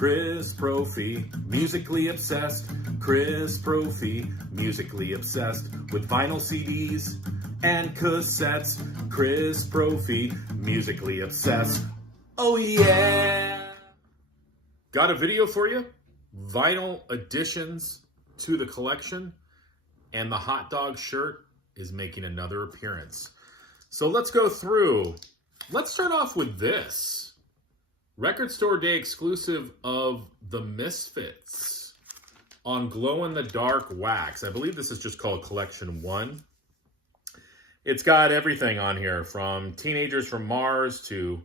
Chris Brophy, musically obsessed. Chris Brophy, musically obsessed with vinyl CDs and cassettes. Chris Brophy, musically obsessed. Oh yeah! Got a video for you. Vinyl additions to the collection, and the hot dog shirt is making another appearance. So let's go through. Let's start off with this. Record Store Day exclusive of The Misfits on glow-in-the-dark wax. I believe this is just called Collection 1. It's got everything on here, from Teenagers from Mars to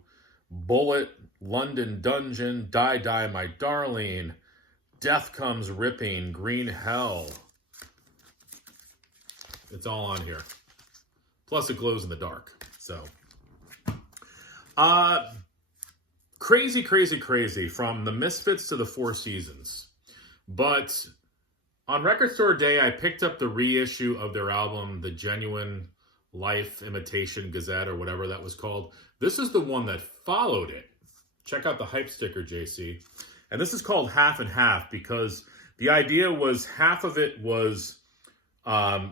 Bullet, London Dungeon, Die Die My Darling, Death Comes Ripping, Green Hell. It's all on here. Plus it glows in the dark. So, crazy, crazy, crazy, from the Misfits to the Four Seasons. But on Record Store Day, I picked up the reissue of their album, The Genuine Life Imitation Gazette, or whatever that was called. This is the one that followed it. Check out the hype sticker, JC. And this is called Half and Half, because the idea was half of it was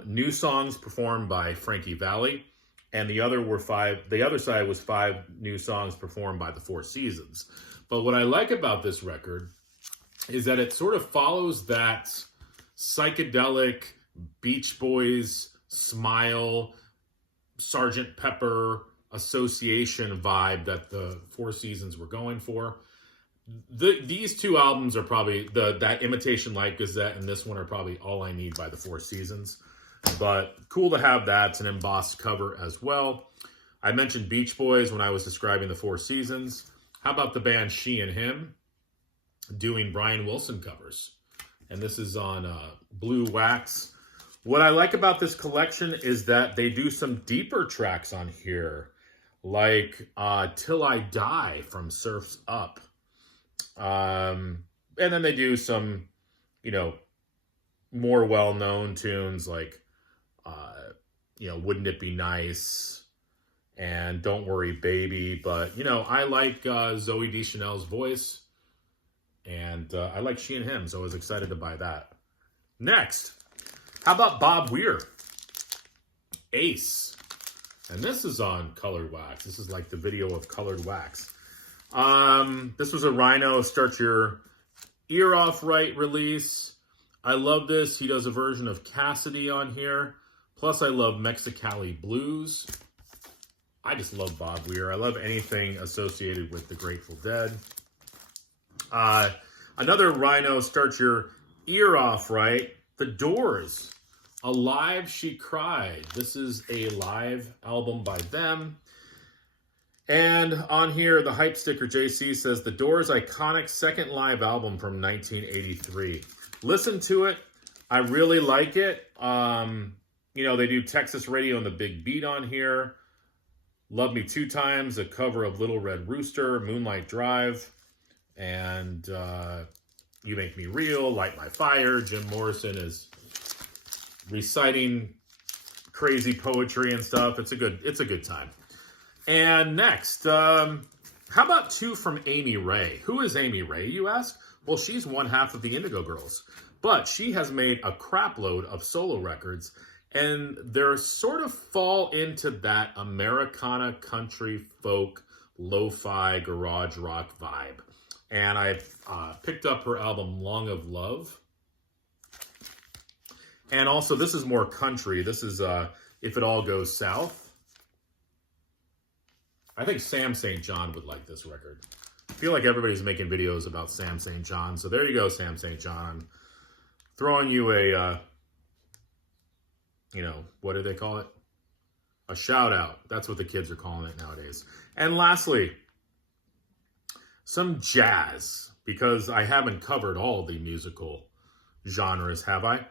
new songs performed by Frankie Valli, and the other side was 5 new songs performed by the Four Seasons. But what I like about this record is that it sort of follows that psychedelic Beach Boys, Smile, Sgt. Pepper association vibe that the Four Seasons were going for. These two albums are probably, that Imitation Life Gazette and this one are probably all I need by the Four Seasons. But cool to have that. It's an embossed cover as well. I mentioned Beach Boys when I was describing the Four Seasons. How about the band She and Him doing Brian Wilson covers? And this is on blue wax. What I like about this collection is that they do some deeper tracks on here, like Till I Die from Surf's Up. And then they do some, more well-known tunes like, Wouldn't It Be Nice and Don't Worry Baby. But, I like Zooey Deschanel's voice, and I like She and Him, so I was excited to buy that. Next, how about Bob Weir? Ace. And this is on colored wax. This is like the video of colored wax. This was a Rhino Start Your Ear Off Right release. I love this. He does a version of Cassidy on here. Plus, I love Mexicali Blues. I just love Bob Weir. I love anything associated with the Grateful Dead. Another Rhino Start Your Ear Off Right. The Doors. Alive She Cried. This is a live album by them. And on here, the hype sticker JC says, The Doors' iconic second live album from 1983. Listen to it. I really like it. They do Texas Radio and the Big Beat on here. Love Me Two Times, a cover of Little Red Rooster, Moonlight Drive, and You Make Me Real, Light My Fire. Jim Morrison is reciting crazy poetry and stuff. It's a good time. And next, how about 2 from Amy Ray? Who is Amy Ray, you ask? Well, she's one half of the Indigo Girls, but she has made a crap load of solo records, and they're sort of fall into that Americana country folk lo-fi garage rock vibe. And I picked up her album Long of Love. And also, this is more country. This is If It All Goes South. I think Sam St. John would like this record. I feel like everybody's making videos about Sam St. John. So there you go, Sam St. John. I'm throwing you a, what do they call it? A shout out. That's what the kids are calling it nowadays. And lastly, some jazz, because I haven't covered all the musical genres, have I?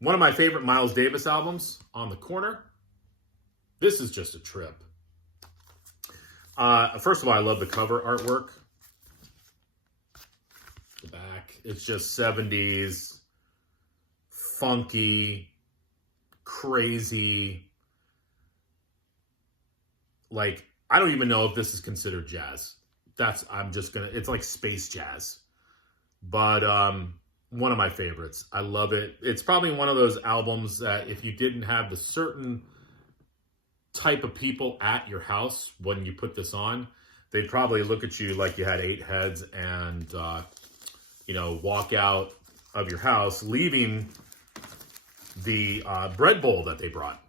One of my favorite Miles Davis albums, On the Corner. This is just a trip. First of all, I love the cover artwork. The back, it's just 70s, funky, crazy. Like, I don't even know if this is considered jazz. It's like space jazz. But one of my favorites. I love it. It's probably one of those albums that if you didn't have the certain type of people at your house when you put this on, they'd probably look at you like you had 8 heads and, walk out of your house, leaving the bread bowl that they brought.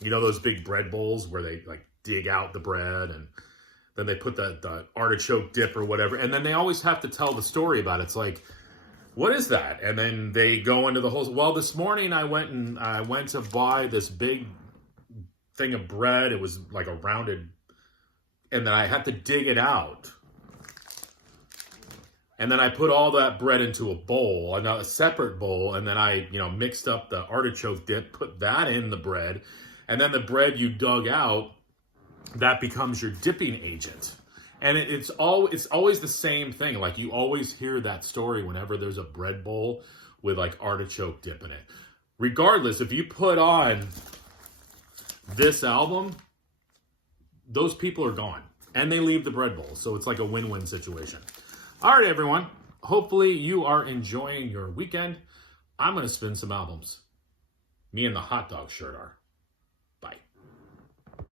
You know, those big bread bowls where they like dig out the bread and then they put the artichoke dip or whatever. And then they always have to tell the story about it. It's like, what is that? And then they go into the whole, well, this morning I went to buy this big thing of bread. It was like a rounded, and then I had to dig it out. And then I put all that bread into a bowl, a separate bowl, and then I, mixed up the artichoke dip, put that in the bread, and then the bread you dug out, that becomes your dipping agent. And it's always the same thing. Like you always hear that story whenever there's a bread bowl with like artichoke dip in it. Regardless, if you put on this album, those people are gone and they leave the bread bowl. So it's like a win-win situation. All right, everyone. Hopefully you are enjoying your weekend. I'm going to spin some albums. Me and the hot dog shirt are. Bye.